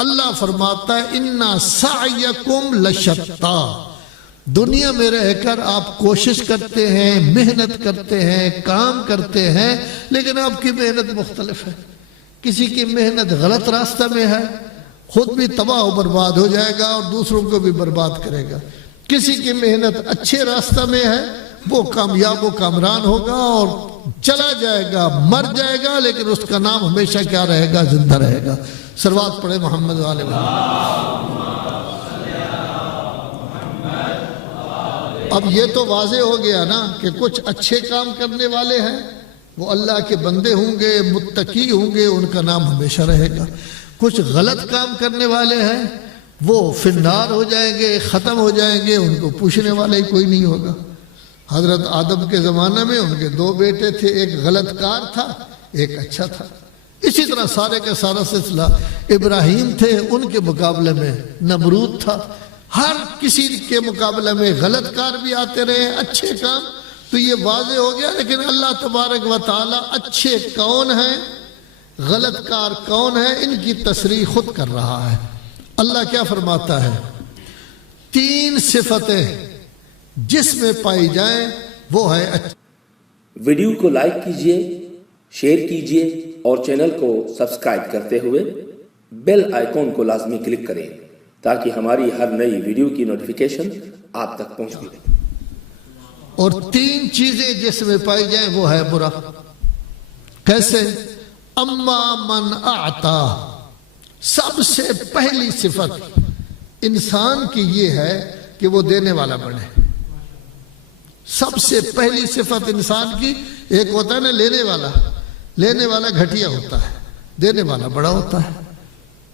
اللہ فرماتا ہے اِنَّ سَعْيَكُمْ لَشَتَّى، دنیا میں رہ کر آپ کوشش کرتے ہیں، محنت کرتے ہیں، کام کرتے ہیں، لیکن آپ کی محنت مختلف ہے۔ کسی کی محنت غلط راستہ میں ہے، خود بھی تباہ و برباد ہو جائے گا اور دوسروں کو بھی برباد کرے گا۔ کسی کی محنت اچھے راستہ میں ہے، وہ کامیاب و کامران ہوگا اور چلا جائے گا، مر جائے گا، لیکن اس کا نام ہمیشہ کیا رہے گا؟ زندہ رہے گا۔ صلوات پڑھے محمد والے محمد۔ اب یہ تو واضح ہو گیا نا کہ کچھ اچھے کام کرنے والے ہیں، وہ اللہ کے بندے ہوں گے، متقی ہوں گے، ان کا نام ہمیشہ رہے گا۔ کچھ غلط کام کرنے والے ہیں، وہ فی النار ہو جائیں گے، ختم ہو جائیں گے، ان کو پوچھنے والا ہی کوئی نہیں ہوگا۔ حضرت آدم کے زمانے میں ان کے 2 بیٹے تھے، ایک غلط کار تھا، ایک اچھا تھا۔ اسی طرح سارے کا سارا سلسلہ، ابراہیم تھے، ان کے مقابلے میں نمرود تھا۔ ہر کسی کے مقابلے میں غلط کار بھی آتے رہے، اچھے کام، تو یہ واضح ہو گیا۔ لیکن اللہ تبارک و تعالی اچھے کون ہیں، غلط کار کون ہیں، ان کی تصریح خود کر رہا ہے۔ اللہ کیا فرماتا ہے؟ 3 صفتیں جس میں پائی جائیں وہ ہے اچھا۔ ویڈیو کو لائک کیجئے، شیئر کیجئے اور چینل کو سبسکرائب کرتے ہوئے بیل آئیکن کو لازمی کلک کریں تاکہ ہماری ہر نئی ویڈیو کی نوٹیفیکیشن آپ تک پہنچتی رہے۔ اور 3 چیزیں جس میں پائی جائیں وہ ہے برا۔ کیسے؟ اما من اعطا، سب سے پہلی صفت انسان کی یہ ہے کہ وہ دینے والا بنے۔ سب سے پہلی صفت انسان کی، ایک ہوتا ہے نا لینے والا گھٹیا ہوتا ہے، دینے والا بڑا ہوتا ہے۔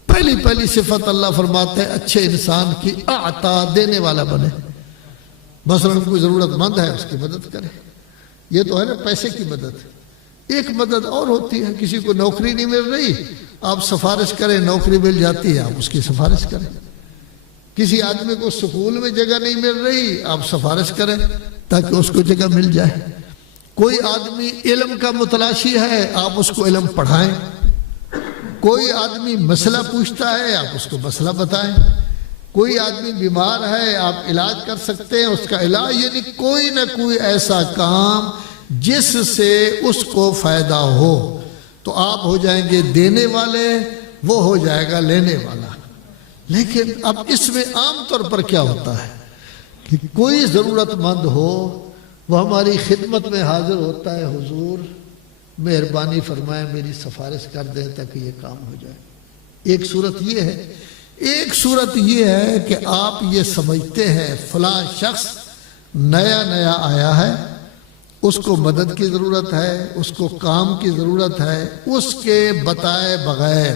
پہلی صفت اللہ فرماتے ہیں اچھے انسان کی اعطا، دینے والا بنے۔ مثلا کوئی ضرورت مند ہے، اس کی مدد کرے۔ یہ تو ہے نا پیسے کی مدد۔ ایک مدد اور ہوتی ہے، کسی کو نوکری نہیں مل رہی، آپ سفارش کریں، نوکری مل جاتی ہے، آپ اس کی سفارش کریں۔ کسی آدمی کو سکول میں جگہ نہیں مل رہی، آپ سفارش کریں تاکہ اس کو جگہ مل جائے۔ کوئی آدمی علم کا متلاشی ہے، آپ اس کو علم پڑھائیں۔ کوئی آدمی مسئلہ پوچھتا ہے، آپ اس کو مسئلہ بتائیں۔ کوئی آدمی بیمار ہے، آپ علاج کر سکتے ہیں، اس کا علاج، یعنی کوئی نہ کوئی ایسا کام جس سے اس کو فائدہ ہو، تو آپ ہو جائیں گے دینے والے، وہ ہو جائے گا لینے والا۔ لیکن اب اس میں عام طور پر کیا ہوتا ہے کہ کوئی ضرورت مند ہو، وہ ہماری خدمت میں حاضر ہوتا ہے، حضور مہربانی فرمائے میری سفارش کر دیں تاکہ یہ کام ہو جائے۔ ایک صورت یہ ہے۔ ایک صورت یہ ہے کہ آپ یہ سمجھتے ہیں فلاں شخص نیا آیا ہے، اس کو مدد کی ضرورت ہے، اس کو کام کی ضرورت ہے، اس کے بتائے بغیر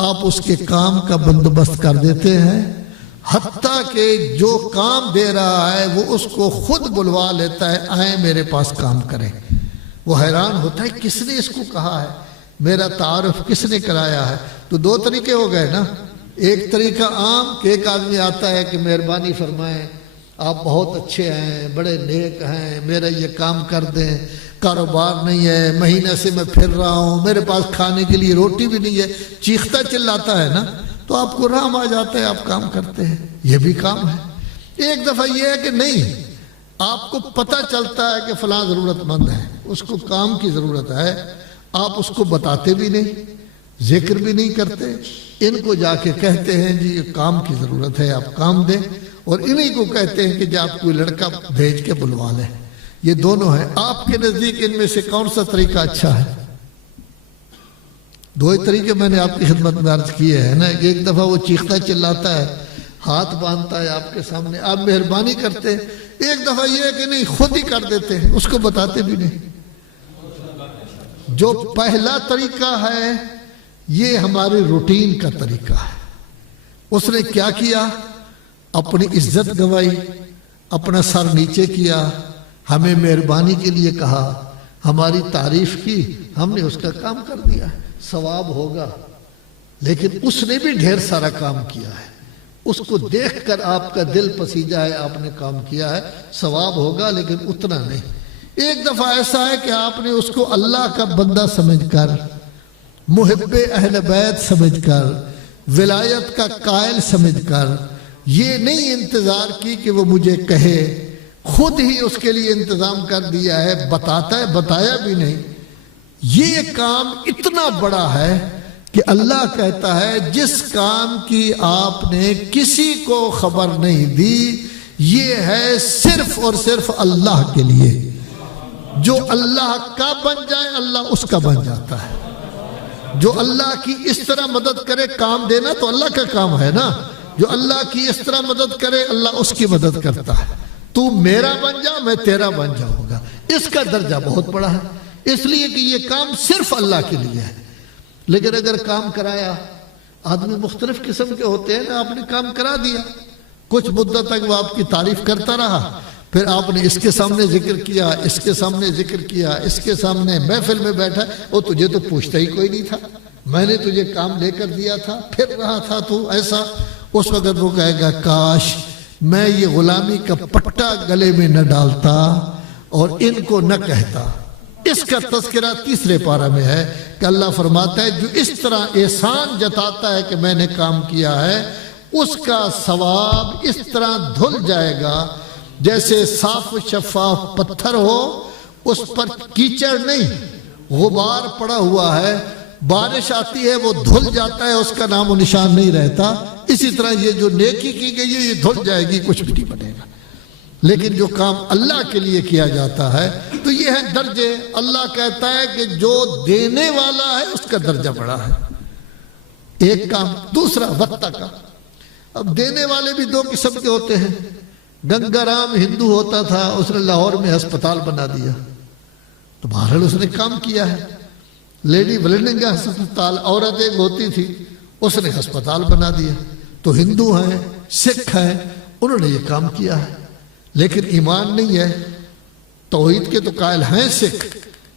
آپ اس کے کام کا بندوبست کر دیتے ہیں، حتیٰ کہ جو کام دے رہا ہے وہ اس کو خود بلوا لیتا ہے، آئیں میرے پاس کام کریں۔ وہ حیران ہوتا ہے کس نے اس کو کہا ہے، میرا تعارف کس نے کرایا ہے۔ تو 2 طریقے ہو گئے نا۔ ایک طریقہ عام کہ ایک آدمی آتا ہے کہ مہربانی فرمائیں، آپ بہت اچھے ہیں، بڑے نیک ہیں، میرا یہ کام کر دیں، کاروبار نہیں ہے، مہینے سے میں پھر رہا ہوں، میرے پاس کھانے کے لیے روٹی بھی نہیں ہے، چیختا چلاتا ہے نا، تو آپ کو رحم آ جاتا ہے، آپ کام کرتے ہیں۔ یہ بھی کام ہے۔ ایک دفعہ یہ ہے کہ نہیں، آپ کو پتہ چلتا ہے کہ فلاں ضرورت مند ہے، اس کو کام کی ضرورت ہے، آپ اس کو بتاتے بھی نہیں، ذکر بھی نہیں کرتے، ان کو جا کے کہتے ہیں جی یہ کام کی ضرورت ہے، آپ کام دیں، اور انہی کو کہتے ہیں کہ جی آپ کوئی لڑکا بھیج کے بلوا لیں۔ یہ دونوں ہیں۔ آپ کے نزدیک ان میں سے کون سا طریقہ اچھا ہے؟ 2 ہی طریقے میں نے آپ کی خدمت میں عرض کیے ہیں نا۔ ایک دفعہ وہ چیختا چلاتا ہے، ہاتھ باندھتا ہے آپ کے سامنے، آپ مہربانی کرتے ہیں۔ ایک دفعہ یہ ہے کہ نہیں، خود ہی کر دیتے ہیں، اس کو بتاتے بھی نہیں۔ جو پہلا طریقہ ہے یہ ہماری روٹین کا طریقہ ہے۔ اس نے کیا کیا؟ اپنی عزت گنوائی، اپنا سر نیچے کیا، ہمیں مہربانی کے لیے کہا، ہماری تعریف کی، ہم نے اس کا کام کر دیا۔ ثواب ہوگا، لیکن اس نے بھی ڈھیر سارا کام کیا ہے، اس کو دیکھ کر آپ کا دل پسیجا ہے، آپ نے کام کیا ہے، ثواب ہوگا، لیکن اتنا نہیں۔ ایک دفعہ ایسا ہے کہ آپ نے اس کو اللہ کا بندہ سمجھ کر، محب اہل بیت سمجھ کر، ولایت کا قائل سمجھ کر یہ نہیں انتظار کی کہ وہ مجھے کہے، خود ہی اس کے لیے انتظام کر دیا ہے، بتاتا ہے، بتایا بھی نہیں۔ یہ کام اتنا بڑا ہے کہ اللہ کہتا ہے جس کام کی آپ نے کسی کو خبر نہیں دی، یہ ہے صرف اور صرف اللہ کے لیے۔ جو اللہ کا بن جائے اللہ اس کا بن جاتا ہے۔ جو اللہ کی اس طرح مدد کرے، کام دینا تو اللہ کا کام ہے نا، جو اللہ کی اس طرح مدد کرے اللہ اس کی مدد کرتا ہے۔ تو میرا بن جا، میں تیرا بن جاؤں گا۔ اس کا درجہ بہت بڑا ہے، اس لیے کہ یہ کام صرف اللہ کے لیے ہے۔ لیکن اگر کام کرایا، آدمی مختلف قسم کے ہوتے ہیں نا، آپ نے کام کرا دیا، کچھ مدت تک وہ آپ کی تعریف کرتا رہا، پھر آپ نے اس کے سامنے ذکر کیا، اس کے سامنے ذکر کیا، اس کے سامنے محفل میں بیٹھا، وہ تجھے تو پوچھتا ہی کوئی نہیں تھا، میں نے تجھے کام لے کر دیا تھا، پھر رہا تھا تو ایسا۔ اس وقت وہ کہے گا کاش میں یہ غلامی کا پٹا گلے میں نہ ڈالتا اور ان کو نہ کہتا۔ اس کا تذکرہ تیسرے پارہ میں ہے کہ اللہ فرماتا ہے جو اس طرح احسان جتاتا ہے کہ میں نے کام کیا ہے، اس کا ثواب اس طرح دھل جائے گا جیسے صاف و شفاف پتھر ہو، اس پر کیچڑ نہیں، غبار پڑا ہوا ہے، بارش آتی ہے وہ دھل جاتا ہے، اس کا نام و نشان نہیں رہتا۔ اسی طرح یہ جو نیکی کی گئی ہے یہ دھل جائے گی، کچھ بھی نہیں بنے گا۔ لیکن جو کام اللہ کے لیے کیا جاتا ہے تو یہ ہے درجے۔ اللہ کہتا ہے کہ جو دینے والا ہے اس کا درجہ بڑا ہے۔ ایک کام۔ دوسرا وطا کا۔ اب دینے والے بھی دو قسم کے ہوتے ہیں۔ گنگا رام ہندو ہوتا تھا، اس نے لاہور میں ہسپتال بنا دیا، تو بہرحال اس نے کام کیا ہے۔ لیڈی ولنگا ہسپتال، عورت ایک ہوتی تھی، اس نے ہسپتال بنا دیا۔ تو ہندو ہیں، سکھ ہیں، انہوں نے یہ کام کیا ہے، لیکن ایمان نہیں ہے۔ توحید کے تو قائل ہیں سکھ،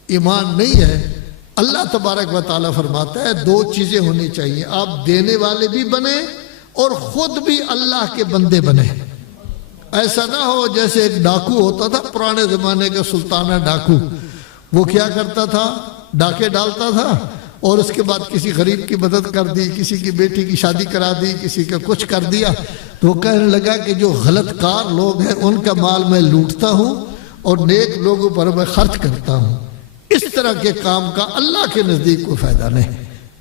ایمان نہیں ہے۔ اللہ تبارک و تعالیٰ فرماتا ہے دو چیزیں ہونی چاہیے، آپ دینے والے بھی بنے اور خود بھی اللہ کے بندے بنے۔ ایسا نہ ہو جیسے ایک ڈاکو ہوتا تھا پرانے زمانے کا، سلطانہ ڈاکو، وہ کیا کرتا تھا، ڈاکے ڈالتا تھا اور اس کے بعد کسی غریب کی مدد کر دی، کسی کی بیٹی کی شادی کرا دی، کسی کا کچھ کر دیا، تو وہ کہنے لگا کہ جو غلط کار لوگ ہیں ان کا مال میں لوٹتا ہوں اور نیک لوگوں پر میں خرچ کرتا ہوں۔ اس طرح کے کام کا اللہ کے نزدیک کوئی فائدہ نہیں،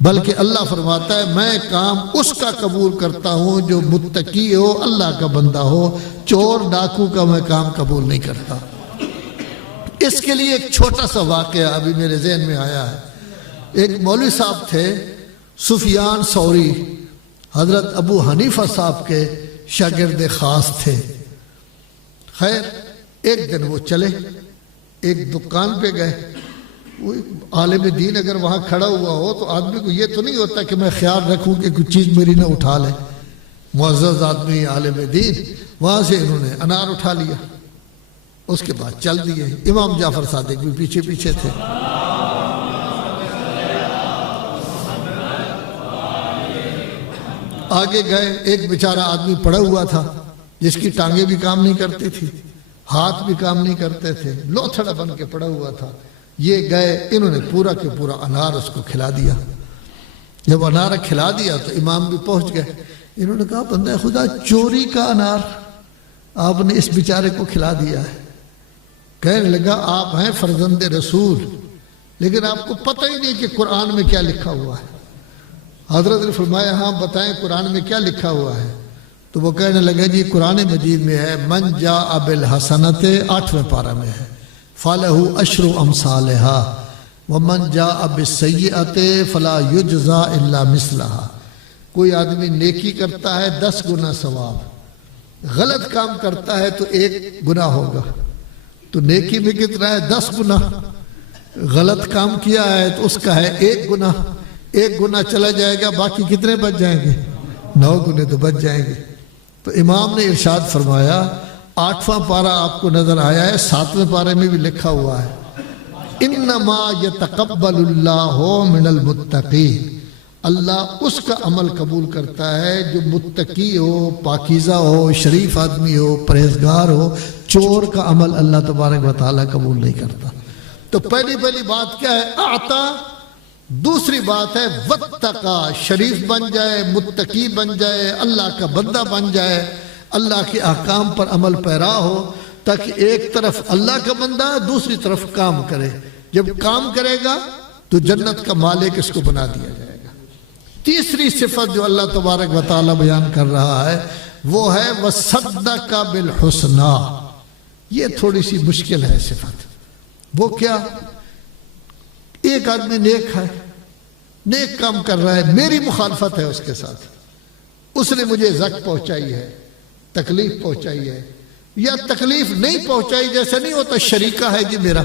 بلکہ اللہ فرماتا ہے میں کام اس کا قبول کرتا ہوں جو متقی ہو، اللہ کا بندہ ہو، چور ڈاکو کا میں کام قبول نہیں کرتا۔ اس کے لیے ایک چھوٹا سا واقعہ ابھی میرے ذہن میں آیا ہے۔ ایک مولوی صاحب تھے، سفیان ثوری، حضرت ابو حنیفہ صاحب کے شاگرد خاص تھے۔ خیر ایک دن وہ چلے، ایک دکان پہ گئے۔ وہ عالم دین اگر وہاں کھڑا ہوا ہو تو آدمی کو یہ تو نہیں ہوتا کہ میں خیال رکھوں کہ کچھ چیز میری نہ اٹھا لے۔ معزز آدمی عالم دین، وہاں سے انہوں نے انار اٹھا لیا، اس کے بعد چل دیے۔ امام جعفر صادق بھی پیچھے پیچھے تھے۔ آگے گئے، ایک بیچارہ آدمی پڑا ہوا تھا جس کی ٹانگیں بھی کام نہیں کرتی تھی، ہاتھ بھی کام نہیں کرتے تھے، لوتھڑا بن کے پڑا ہوا تھا۔ یہ گئے، انہوں نے پورا کے پورا انار اس کو کھلا دیا۔ جب انار کھلا دیا تو امام بھی پہنچ گئے۔ انہوں نے کہا بندہ خدا، چوری کا انار آپ نے اس بیچارے کو کھلا دیا ہے۔ کہنے لگا آپ ہیں فرزند رسول، لیکن آپ کو پتہ ہی نہیں کہ قرآن میں کیا لکھا ہوا ہے۔ حضرت نے فرمایا ہاں بتائیں قرآن میں کیا لکھا ہوا ہے؟ تو وہ کہنے لگا جی قرآن مجید میں ہے من جاء بالحسنۃ، 8ویں پارہ میں ہے، فَلَهُ أَشْرُ أَمْثَالِهَا وَمَنْ جَاءَ بِالسَّيِّئَةِ فَلَا يُجْزَى إِلَّا مِثْلَهَا۔ کوئی آدمی نیکی کرتا ہے 10 گنا ثواب، غلط کام کرتا ہے تو 1 گنا ہوگا، تو نیکی میں کتنا ہے 10 گنا، غلط کام کیا ہے تو اس کا ہے 1 گنا، 1 گنا چلا جائے گا، باقی کتنے بچ جائیں گے؟ 9 گنے تو بچ جائیں گے۔ تو امام نے ارشاد فرمایا، 8واں پارہ آپ کو نظر آیا ہے، 7ویں پارے میں بھی لکھا ہوا ہے انما یتقبل اللہ من المتقین، اللہ اس کا عمل قبول کرتا ہے جو متقی ہو، پاکیزہ ہو، شریف آدمی ہو، پرہیزگار ہو۔ چور کا عمل اللہ تبارک و تعالیٰ قبول نہیں کرتا۔ تو پہلی بات کیا ہے؟ اعطا، دوسری بات ہے واتقا، شریف بن جائے، متقی بن جائے، اللہ کا بندہ بن جائے، اللہ کے احکام پر عمل پیرا ہو، تاکہ ایک طرف اللہ کا بندہ ہے، دوسری طرف کام کرے۔ جب کام کرے گا تو جنت کا مالک اس کو بنا دیا جائے گا۔ تیسری صفت جو اللہ تبارک و تعالی بیان کر رہا ہے وہ ہے وَصَدَّقَ بِالْحُسْنَى۔ یہ تھوڑی سی مشکل ہے صفت۔ وہ کیا؟ ایک آدمی نیک ہے، نیک کام کر رہا ہے، میری مخالفت ہے اس کے ساتھ، اس نے مجھے زخم پہنچائی ہے، تکلیف پہنچائی ہے، یا تکلیف نہیں پہنچائی، جیسے نہیں ہوتا شریکہ ہے جی میرا۔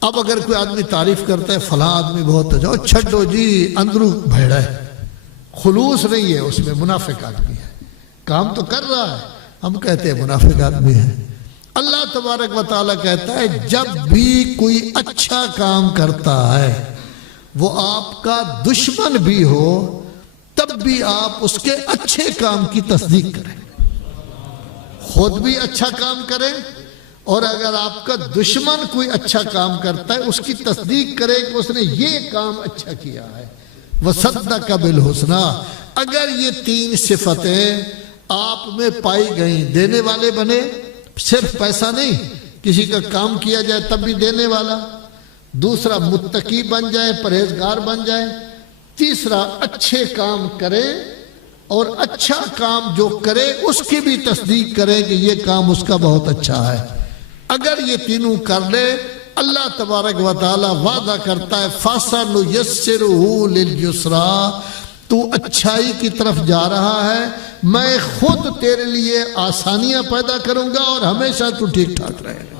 اب اگر کوئی آدمی تعریف کرتا ہے فلاں آدمی بہت اچھا، چھڈو جی اندرو بھیڑا ہے، خلوص نہیں ہے اس میں، منافق آدمی ہے، کام تو کر رہا ہے، ہم کہتے ہیں منافق آدمی ہے۔ اللہ تبارک و تعالیٰ کہتا ہے جب بھی کوئی اچھا کام کرتا ہے وہ آپ کا دشمن بھی ہو تب بھی آپ اس کے اچھے کام کی تصدیق کریں، خود بھی اچھا کام کریں، اور اگر آپ کا دشمن کوئی اچھا کام کرتا ہے اس کی تصدیق کرے کہ اس نے یہ کام اچھا کیا ہے۔ وَصَدَّقَ بِالْحُسْنَى۔ اگر یہ تین صفتیں آپ میں پائی گئیں، دینے والے بنے، صرف پیسہ نہیں، کسی کا کام کیا جائے تب بھی دینے والا، دوسرا متقی بن جائے، پرہیزگار بن جائے، تیسرا اچھے کام کرے، اور اچھا کام جو کرے اس کی بھی تصدیق کرے کہ یہ کام اس کا بہت اچھا ہے۔ اگر یہ تینوں کر لے، اللہ تبارک و تعالی وعدہ کرتا ہے فَسَنُيَسِّرُهُ لِلْيُسْرَى، تو اچھائی کی طرف جا رہا ہے، میں خود تیرے لیے آسانیاں پیدا کروں گا اور ہمیشہ تو ٹھیک ٹھاک رہے گا۔